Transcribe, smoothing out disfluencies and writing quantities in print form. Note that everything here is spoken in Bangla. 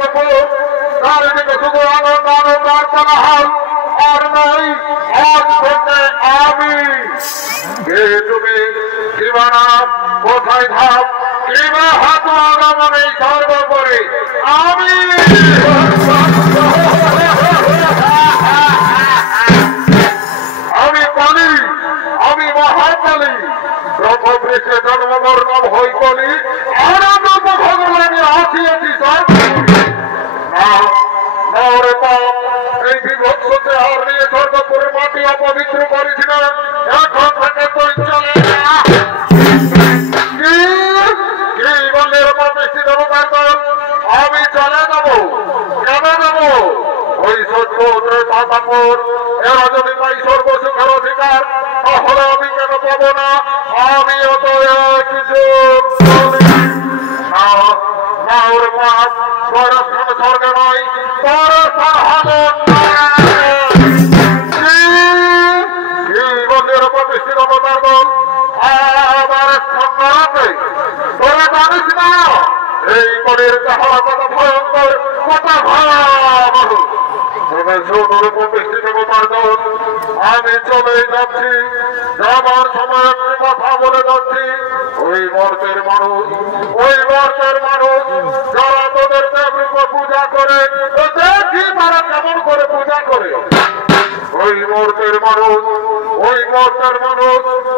কপুর চারিদিকে শুধু আনন্দ আনন্দ আর কোলাহল আর নাই আজ থেকে আমি কে তুমি কিবানা কোথায় ধাপ কিবা হাত আগমন এই সর্বোপরি আমি আমি কালী আমি মহাকালী ব্রহ্মবৃক্ষে জন্মমরণ হই কলি আনন্দ ভগবানে আসিয়েছি রে পাপ এই বিভৎসতে আর নিয়ে স্বর্গপুরের মাটি অপবিত্র করেছিল এখন থেকে তুই চলে কি বললে এরকম বৃষ্টি দেবতার দল আমি চলে যাবো কেন যাবো ওই সত্যে পাতাপুর এরা যদি পাই সর্বসুখের অধিকার তাহলে আমি কেন পাবো না আমি অত কিছু না ওর পাপ স্বর্গে নয় তোর বৃষ্টি দেবতার দল আবার আছে তোরা জানিস না এই কলির তাহলে কত ভয়ঙ্কর কত ভয়াবহ আমি চলে যাচ্ছি যাবার সময় একটি কথা বলে যাচ্ছি ওই মর্তের মানুষ যারা তোদের দেবরূপ পূজা করে দেখি তারা কেমন করে পূজা করে ওই মর্তের মানুষ